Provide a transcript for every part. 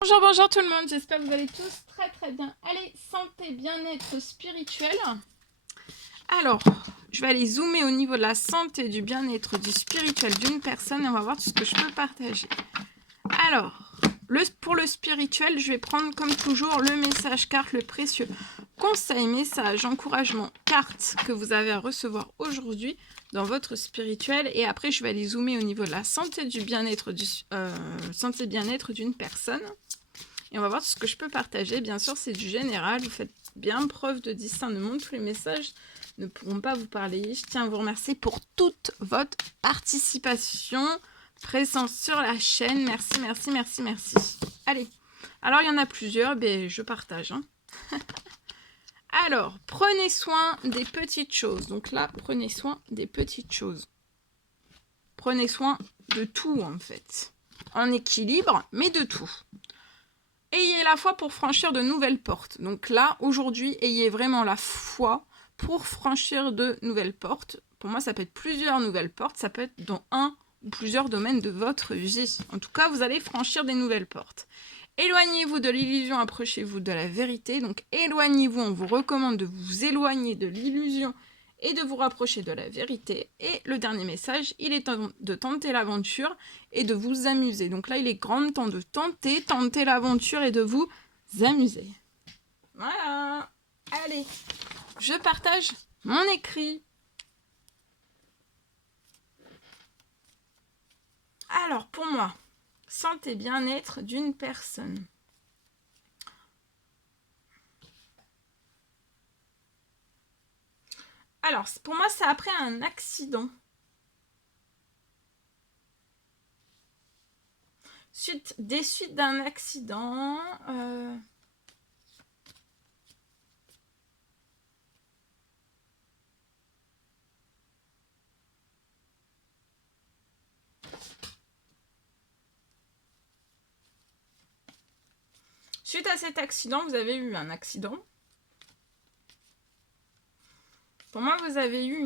Bonjour, bonjour tout le monde, j'espère que vous allez tous très bien. Allez, santé, bien-être spirituel. Alors, je vais aller zoomer au niveau de la santé, du bien-être, du spirituel d'une personne et on va voir tout ce que je peux partager. Alors, pour le spirituel, je vais prendre comme toujours le message carte, le précieux conseil, message, encouragement, carte que vous avez à recevoir aujourd'hui dans votre spirituel. Et après, je vais aller zoomer au niveau de la santé, du bien-être, santé bien-être d'une personne. Et on va voir ce que je peux partager. Bien sûr, c'est du général. Vous faites bien preuve de discernement. Tous les messages ne pourront pas vous parler. Je tiens à vous remercier pour toute votre participation, présence sur la chaîne. Merci, merci, merci, merci. Allez. Alors, il y en a plusieurs. Ben, je partage. Alors, prenez soin des petites choses. Donc là, prenez soin des petites choses. Prenez soin de tout, en fait. En équilibre, mais de tout. Ayez la foi pour franchir de nouvelles portes. Donc là, aujourd'hui, ayez vraiment la foi pour franchir de nouvelles portes. Pour moi, ça peut être plusieurs nouvelles portes. Ça peut être dans un ou plusieurs domaines de votre vie. En tout cas, vous allez franchir des nouvelles portes. Éloignez-vous de l'illusion, approchez-vous de la vérité. Donc éloignez-vous, on vous recommande de vous éloigner de l'illusion et de vous rapprocher de la vérité. Et le dernier message, il est temps de tenter l'aventure et de vous amuser. Donc là, il est grand temps de tenter l'aventure et de vous amuser. Voilà. Allez, je partage mon écrit. Alors, pour moi, santé bien-être d'une personne. Alors, pour moi, c'est après un accident. Des suites d'un accident. Suite à cet accident, vous avez eu un accident. Pour moi, vous avez eu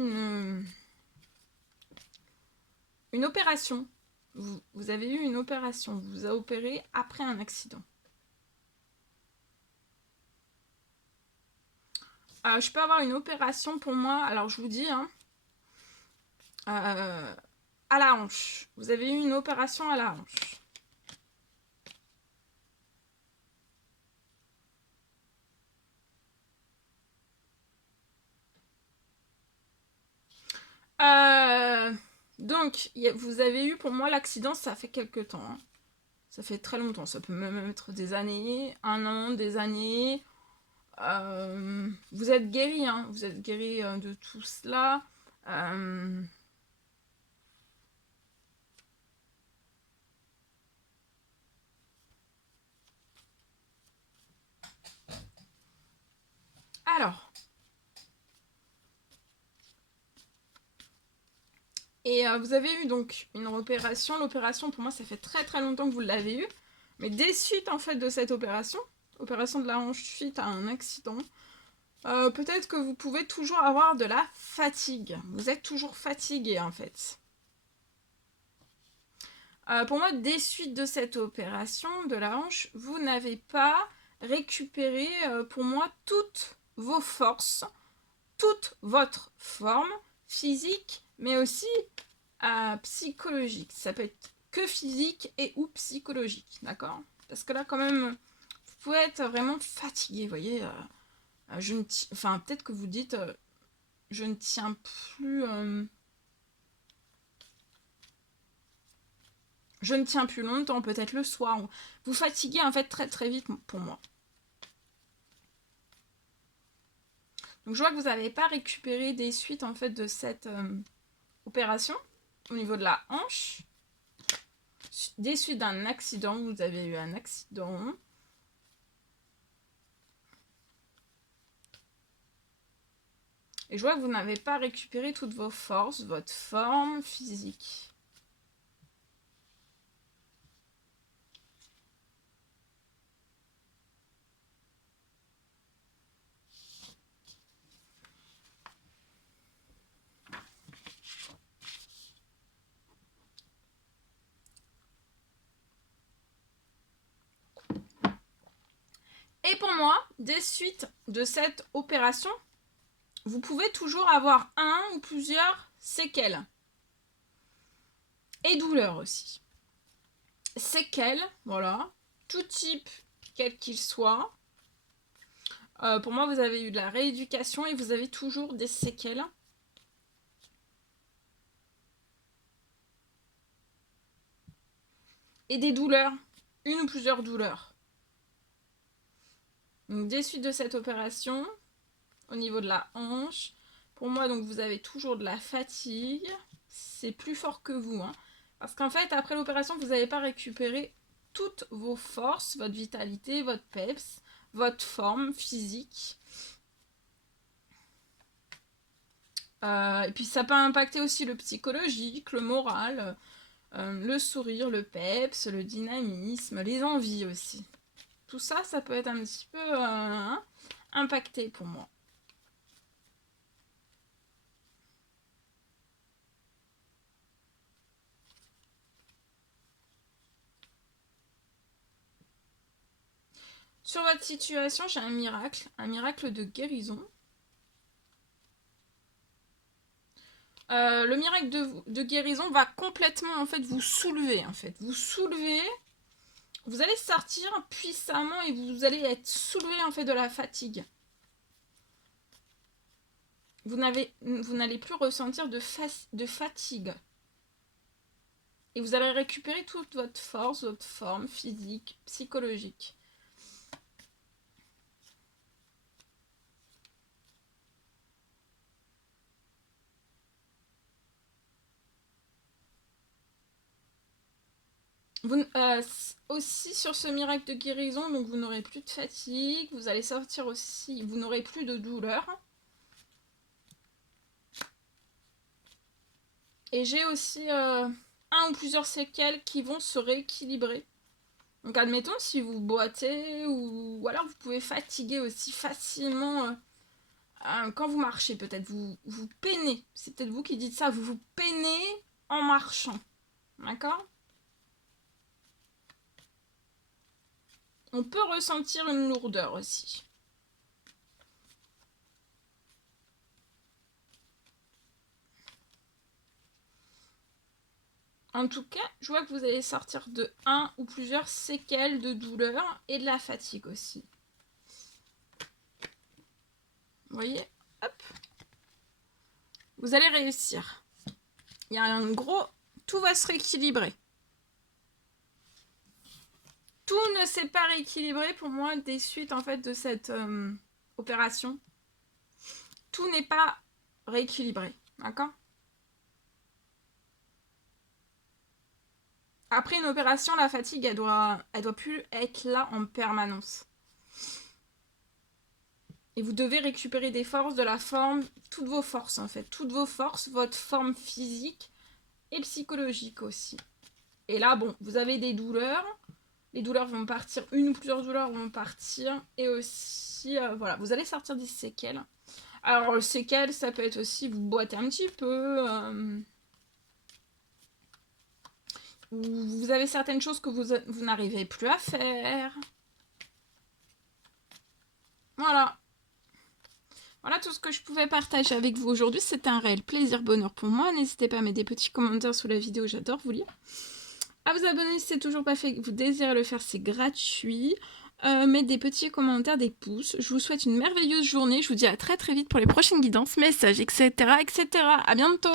une opération. Vous avez eu une opération. Vous a opéré après un accident. Je peux avoir une opération pour moi. Alors, je vous dis, hein, à la hanche. Vous avez eu une opération à la hanche. Donc, vous avez eu, pour moi, l'accident, ça fait quelques temps. Hein. Ça fait très longtemps. Ça peut même être des années, un an, des années. Vous êtes guéri, hein. Vous êtes guéri de tout cela. Alors. Et vous avez eu donc une opération. L'opération, pour moi, ça fait très longtemps que vous l'avez eu. Mais des suites, en fait, de cette opération de la hanche suite à un accident, peut-être que vous pouvez toujours avoir de la fatigue. Vous êtes toujours fatigué, en fait. Pour moi, des suites de cette opération de la hanche, vous n'avez pas récupéré, pour moi, toutes vos forces, toute votre forme physique, mais aussi psychologique. Ça peut être que physique et ou psychologique, d'accord? Parce que là, quand même, vous pouvez être vraiment fatigué, vous voyez. Enfin, peut-être que vous dites, je ne tiens plus... je ne tiens plus longtemps, peut-être le soir. Vous fatiguez en fait très vite pour moi. Donc je vois que vous n'avez pas récupéré des suites en fait de cette opération au niveau de la hanche. Des suites d'un accident, vous avez eu un accident. Et je vois que vous n'avez pas récupéré toutes vos forces, votre forme physique. Et pour moi, des suites de cette opération, vous pouvez toujours avoir un ou plusieurs séquelles. Et douleurs aussi. Séquelles, voilà, tout type, quel qu'il soit. Pour moi, vous avez eu de la rééducation et vous avez toujours des séquelles. Et des douleurs, une ou plusieurs douleurs. Donc, des suites de cette opération, au niveau de la hanche, pour moi, donc vous avez toujours de la fatigue. C'est plus fort que vous, hein. Parce qu'en fait, après l'opération, vous n'avez pas récupéré toutes vos forces, votre vitalité, votre peps, votre forme physique. Et puis ça peut impacter aussi le psychologique, le moral, le sourire, le peps, le dynamisme, les envies aussi. Tout ça, ça peut être un petit peu impacté pour moi. Sur votre situation, j'ai un miracle de guérison. Le miracle de guérison va complètement en fait vous soulever. Vous allez sortir puissamment et vous allez être soulevé en fait de la fatigue. Vous n'allez plus ressentir de fatigue. Et vous allez récupérer toute votre force, votre forme physique, psychologique. Aussi sur ce miracle de guérison, donc vous n'aurez plus de fatigue, vous allez sortir aussi, vous n'aurez plus de douleur. Et j'ai aussi un ou plusieurs séquelles qui vont se rééquilibrer. Donc admettons si vous boitez ou alors vous pouvez fatiguer aussi facilement quand vous marchez, peut-être vous peinez. C'est peut-être vous qui dites ça, vous peinez en marchant. D'accord ? On peut ressentir une lourdeur aussi. En tout cas, je vois que vous allez sortir de un ou plusieurs séquelles de douleur et de la fatigue aussi. Vous voyez ? Hop. Vous allez réussir. Il y a un gros... Tout va se rééquilibrer. Tout ne s'est pas rééquilibré pour moi des suites en fait de cette opération. Tout n'est pas rééquilibré. D'accord ? Après une opération, la fatigue, elle doit plus être là en permanence. Et vous devez récupérer des forces, de la forme, toutes vos forces en fait. Toutes vos forces, votre forme physique et psychologique aussi. Et là, bon, vous avez des douleurs. Les douleurs vont partir, une ou plusieurs douleurs vont partir. Et aussi, voilà, vous allez sortir des séquelles. Alors, les séquelles, ça peut être aussi, vous boitez un petit peu. Vous avez certaines choses que vous n'arrivez plus à faire. Voilà. Voilà tout ce que je pouvais partager avec vous aujourd'hui. C'était un réel plaisir, bonheur pour moi. N'hésitez pas à mettre des petits commentaires sous la vidéo, j'adore vous lire. À vous abonner si c'est toujours pas fait, que vous désirez le faire, c'est gratuit. Mettre des petits commentaires, des pouces. Je vous souhaite une merveilleuse journée. Je vous dis à très très vite pour les prochaines guidances, messages, etc. etc. À bientôt!